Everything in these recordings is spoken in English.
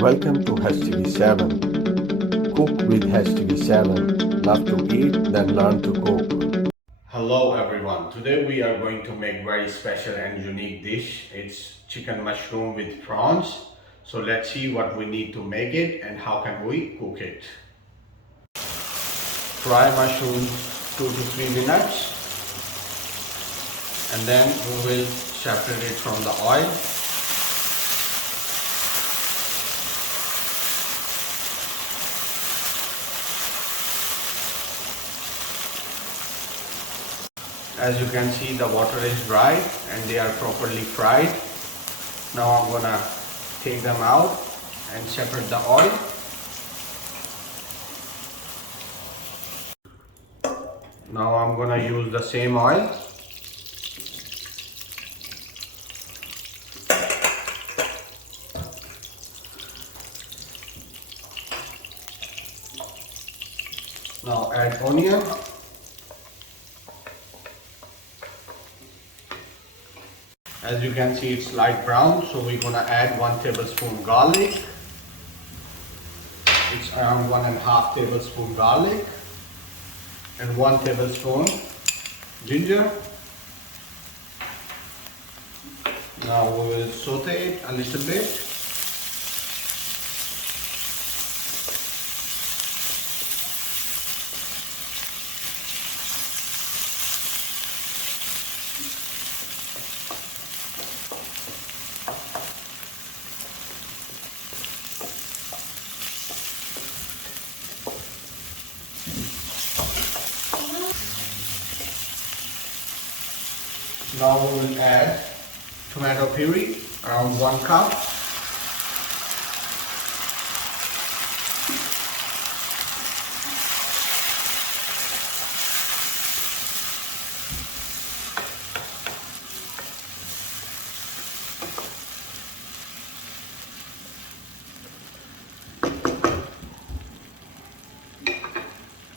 Welcome to HTV7. Cook with HTV7. Love to eat, then learn to cook. Hello everyone. Today we are going to make very special and unique dish. It's chicken mushroom with prawns. So let's see what we need to make it and how can we cook it. Fry mushrooms 2 to 3 minutes and then we will separate it from the oil. As you can see, the water is dry and they are properly fried. Now I'm gonna take them out and separate the oil. Now I'm gonna use the same oil. Now add onion. As you can see, it's light brown, so we're gonna add 1 tablespoon garlic. It's around 1.5 tablespoon garlic and 1 tablespoon ginger. Now we will saute it a little bit. Now we will add tomato puree, around 1 cup.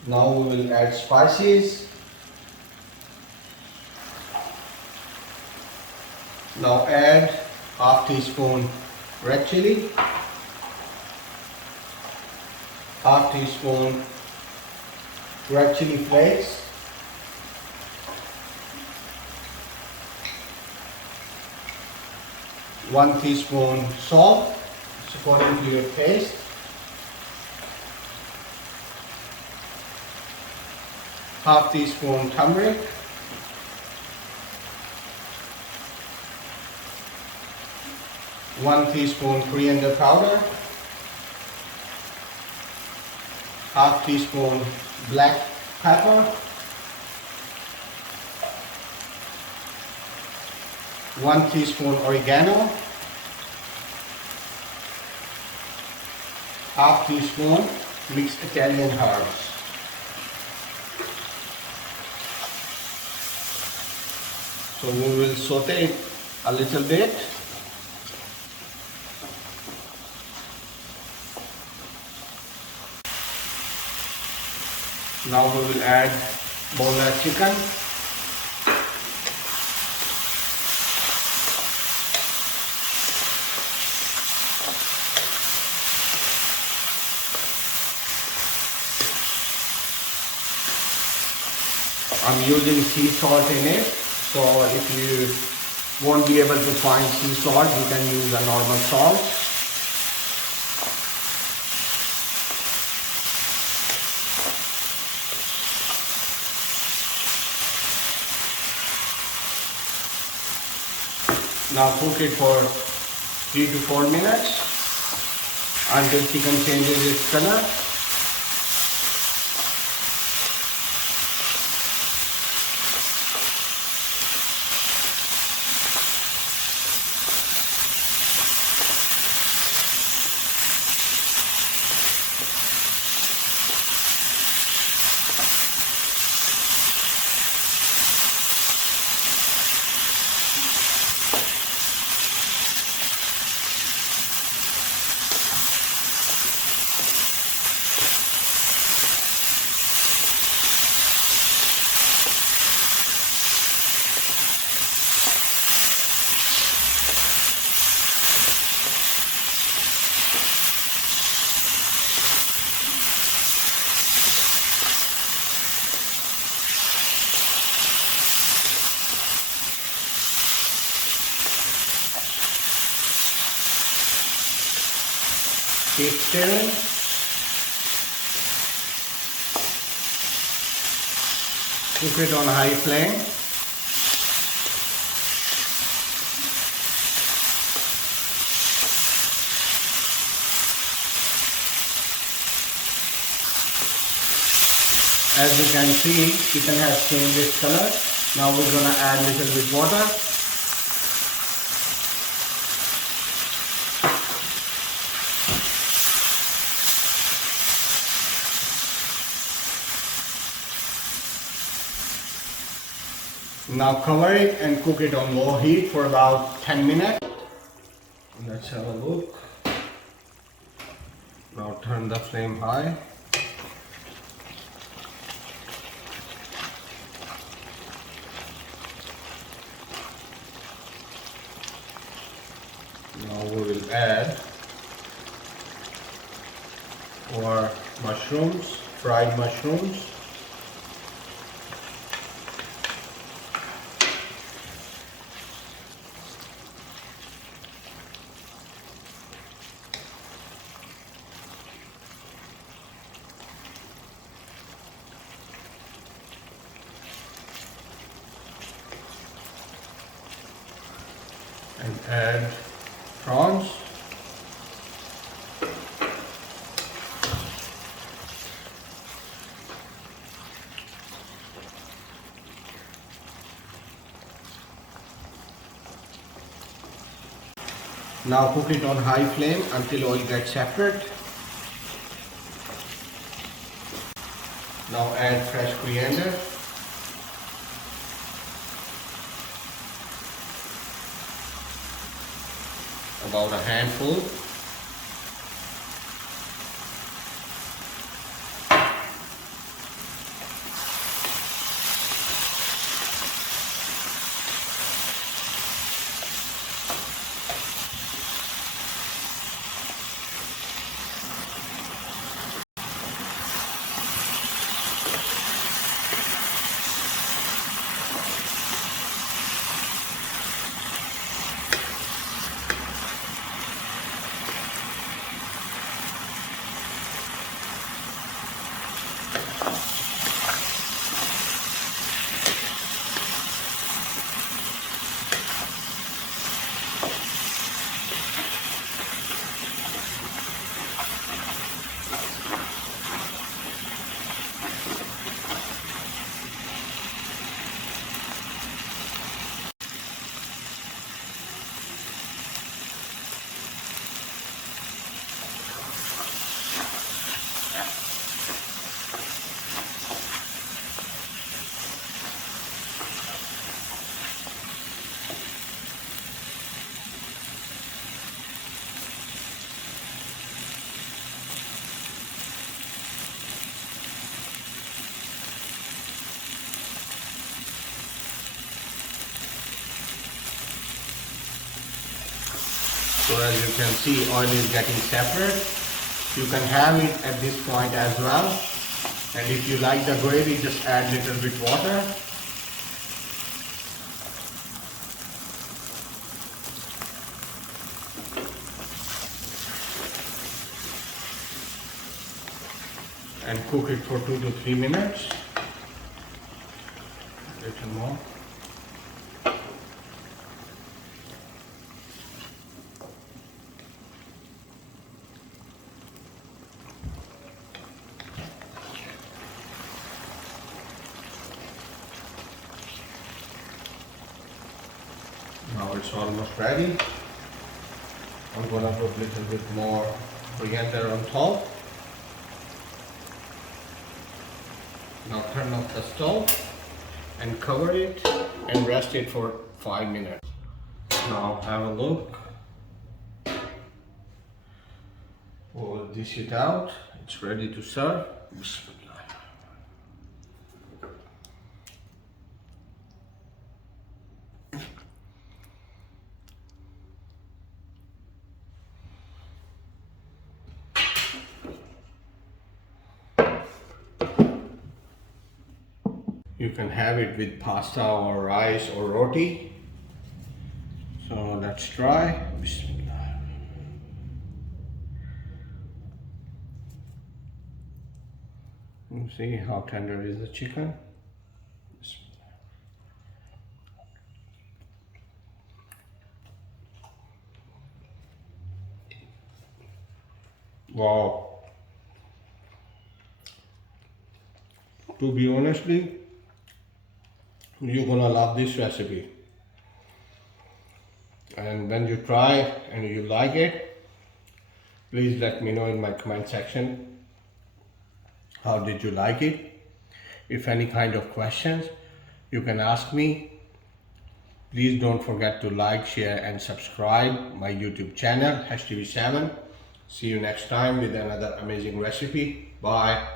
Now we will add spices. Now add half teaspoon red chili, half teaspoon red chili flakes, one teaspoon salt according to your taste, half teaspoon turmeric, one teaspoon coriander powder, half teaspoon black pepper, 1 teaspoon oregano, half teaspoon mixed Italian herbs. So we will saute it a little bit. Now we will add boneless chicken. I'm using sea salt in it, so if you won't be able to find sea salt, you can use a normal salt. Now cook it for 3 to 4 minutes until chicken changes its color. Keep stirring. Cook it on high flame. As you can see, chicken has changed its color. Now we're gonna add a little bit water. Now cover it and cook it on low heat for about 10 minutes. Let's have a look. Now turn the flame high. Now we will add our mushrooms, fried mushrooms. And add prawns. Now cook it on high flame until oil gets separate. Now add fresh coriander. About a handful. So as you can see, oil is getting separate. You can have it at this point as well. And if you like the gravy, just add a little bit water. And cook it for 2 to 3 minutes. A little more. Now it's almost ready. I'm gonna put a little bit more coriander on top. Now turn off the stove and cover it and rest it for 5 minutes. Now have a look. We'll dish it out. It's ready to serve. You can have it with pasta or rice or roti. So let's try. You see how tender is the chicken? Wow. To be honestly, you're gonna love this recipe. And when you try and you like it, please let me know in my comment section. How did you like it? If any kind of questions, you can ask me. Please don't forget to like, share and subscribe my YouTube channel, HTV7. See you next time with another amazing recipe. Bye.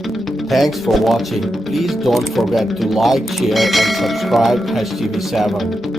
Thanks for watching. Please don't forget to like, share and subscribe HTV7.